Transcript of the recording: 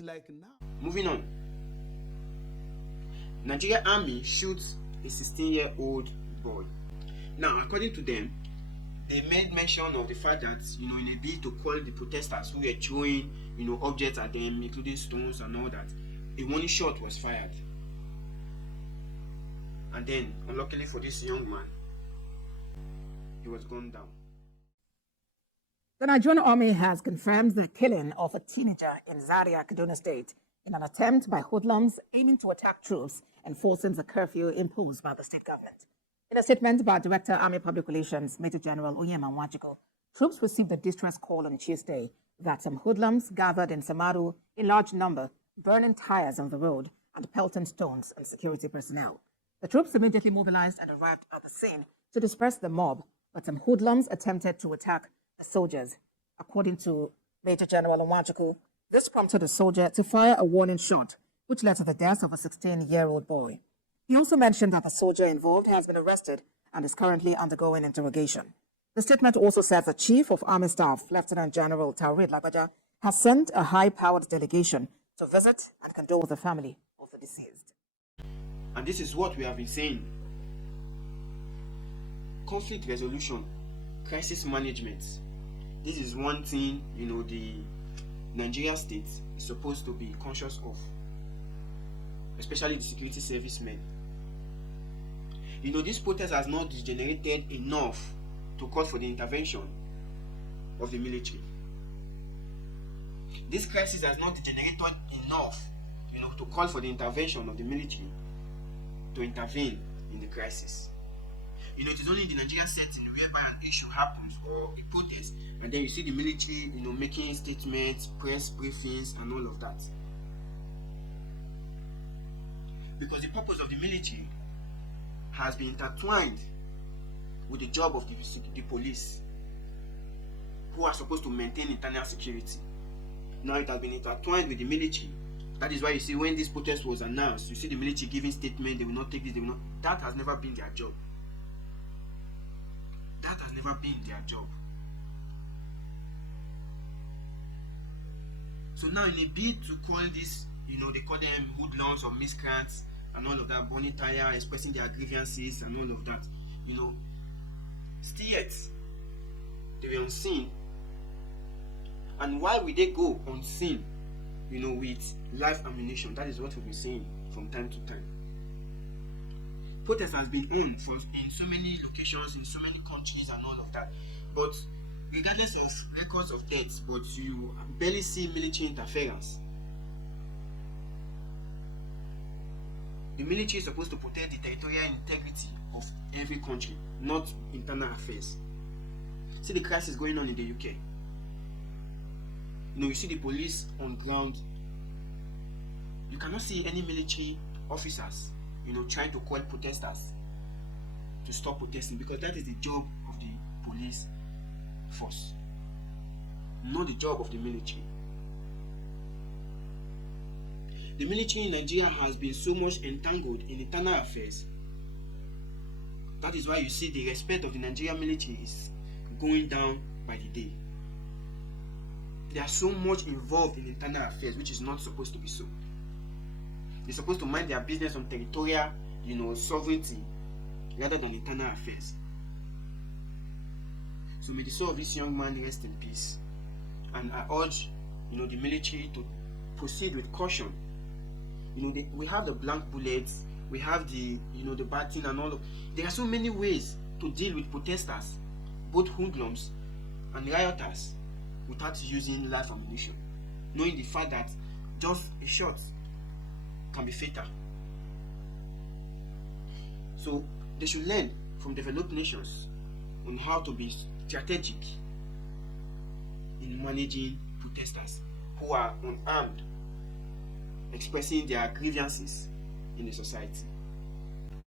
It's like now. Moving on. Nigeria Army shoots a 16-year-old boy. Now, according to them, they made mention of the fact that, in a bid to quell the protesters who were throwing, objects at them, including stones and all that, a warning shot was fired. And then, unluckily for this young man, he was gunned down. The Nigerian Army has confirmed the killing of a teenager in Zaria, Kaduna State, in an attempt by hoodlums aiming to attack troops enforcing the curfew imposed by the state government. In a statement by Director Army Public Relations, Major General Onyema Nwachukwu, troops received a distress call on Tuesday that some hoodlums gathered in Samaru in large number, burning tires on the road and pelting stones on security personnel. The troops immediately mobilized and arrived at the scene to disperse the mob, but some hoodlums attempted to attack the soldiers. According to Major General Nwachukwu, this prompted a soldier to fire a warning shot, which led to the death of a 16-year-old boy. He also mentioned that the soldier involved has been arrested and is currently undergoing interrogation. The statement also says the Chief of Army Staff, Lieutenant General Taoreed Lagbaja, has sent a high-powered delegation to visit and condole with the family of the deceased. And this is what we have been saying. Conflict resolution, crisis management. This is one thing, the Nigeria state is supposed to be conscious of, especially the security servicemen. This protest has not degenerated enough to call for the intervention of the military. This crisis has not degenerated enough, to call for the intervention of the military to intervene in the crisis. It is only in the Nigerian setting whereby an issue happens or a protest, and then you see the military, making statements, press briefings, and all of that. Because the purpose of the military has been intertwined with the job of the police, who are supposed to maintain internal security. Now it has been intertwined with the military. That is why you see when this protest was announced, you see the military giving statement, they will not take this, they will not. That has never been their job. That has never been their job. So now in a bid to call this, they call them hoodlums or miscreants and all of that, burning tire, expressing their grievances and all of that, still yet, they were on scene. And why would they go on scene, with live ammunition? That is what we've been saying from time to time. Protest has been on in so many locations, in so many countries and all of that. But regardless of records of deaths, but you barely see military interference. The military is supposed to protect the territorial integrity of every country, not internal affairs. See the crisis going on in the UK. You see the police on ground. You cannot see any military officers, trying to call protesters to stop protesting, because that is the job of the police force, not the job of the military. The military in Nigeria has been so much entangled in internal affairs. That is why you see the respect of the Nigerian military is going down by the day. They are so much involved in internal affairs, which is not supposed to be so. They're supposed to mind their business on territorial, sovereignty, rather than internal affairs. So may the soul of this young man rest in peace. And I urge, the military to proceed with caution. We have the blank bullets, we have the, the batting and all of. There are so many ways to deal with protesters, both hoodlums and rioters, without using live ammunition, knowing the fact that just a shot can be fatal. So they should learn from developed nations on how to be strategic in managing protesters who are unarmed, expressing their grievances in the society.